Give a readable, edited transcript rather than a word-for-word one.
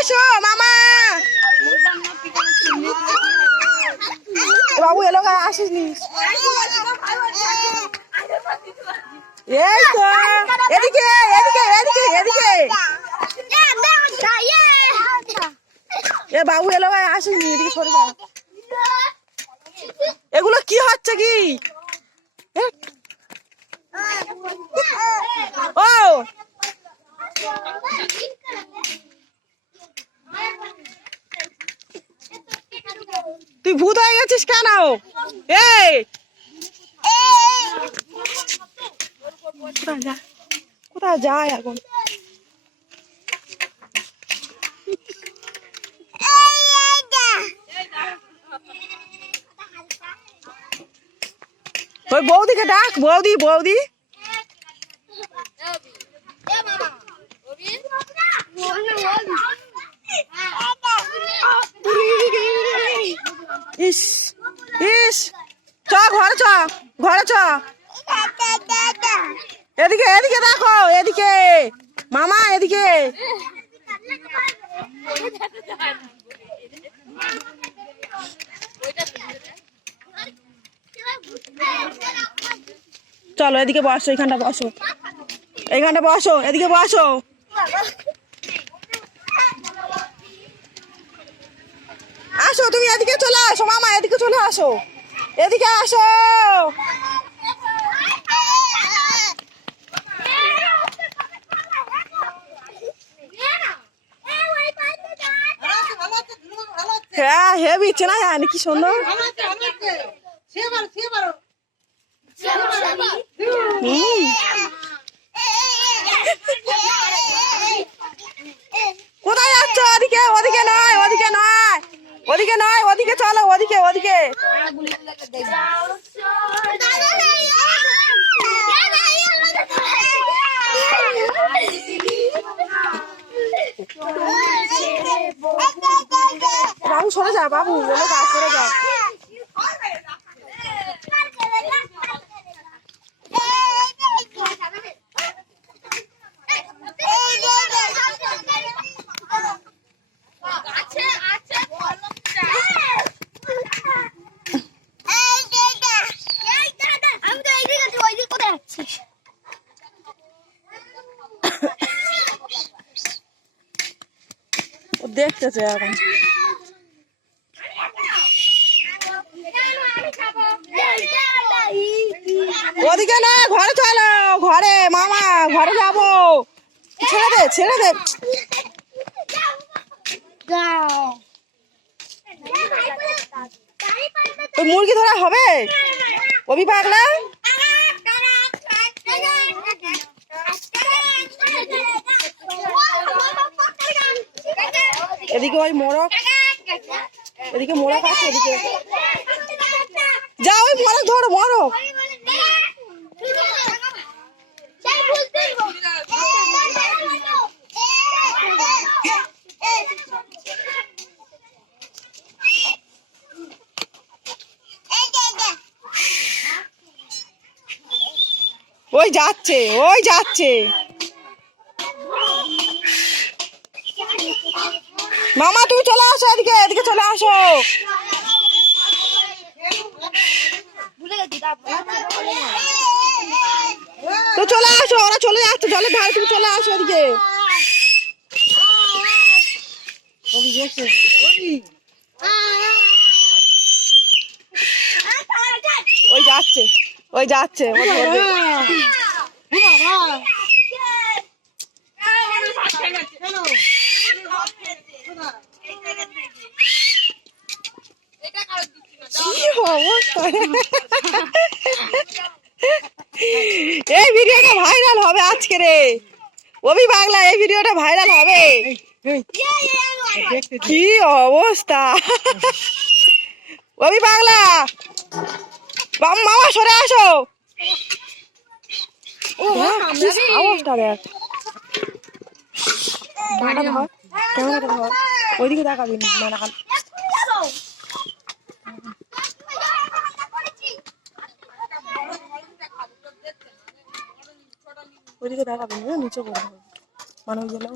আসো মামা। বাবু এলো আসিসনি? এই তো এদিকে এদিকে এদিকে এদিকে। এ বাবু এলো আসিসনি, এদিকে সরে যা। এগুলো কি হচ্ছে কি? ও তুই ভূত হয়ে গেছিস কেন? এই কোথায় যায় এখন? ওই বৌদিকে ডাক, বৌদি বৌদি। ইস ইস, চ ঘরে চ, ঘরে চ। এদিকে এদিকে দেখো, এদিকে মামা এদিকে। চলো এদিকে বসো, এইখানটা বসো, এইখানটা বসো, এদিকে বসো। আসো তুমি এদিকে চলে আসো মামা, এদিকে চলে আসো, এদিকে আসো। হ্যাঁ হেবি চেনা যায় কি সুন্দর। কোথায় যাচ্ছ? ওদিকে ওদিকে নয়, ওদিকে নয়, ওদিকে নয়, ওদিকে চলো, ওদিকে ওদিকে। বাবু সরে যা, বাবু বলো গা সরে যা। দেখতেছে এখন। ওদিকে না, ঘরে চলো, ঘরে মামা, ঘরে যাবো। ছেড়ে দে ছেড়ে দে। ওই মুরগি ধরা হবে? কবি পাগলা। এদিকে ওই মোরগ, এদিকে মোরগ আছে, এদিকে যাও, ওই মোরগ ধরো, মোরগ। ওই যাচ্ছে, ওই যাচ্ছে মামা, তুমি চলে আসো এদিকে, এদিকে চলে আসো। তো চলে আসো, ওরা চলে যাচ্ছে জলের ধারে, তুমি চলে আসো এদিকে। ওই যাচ্ছে, ওই যাচ্ছে। এই ভিডিওটা ভাইরাল হবে আজকে রে, অভি পাগলা, এই ভিডিওটা ভাইরাল হবে। কি অবস্থা, অভি পাগলা, মামা সরে আসো। অবস্থা দেখ, ক্যামেরাটা ধর, ওইদিকে দেখাবি না, ওইদিকে দেখাবি না, নিচে করে মানুষ গেলেও।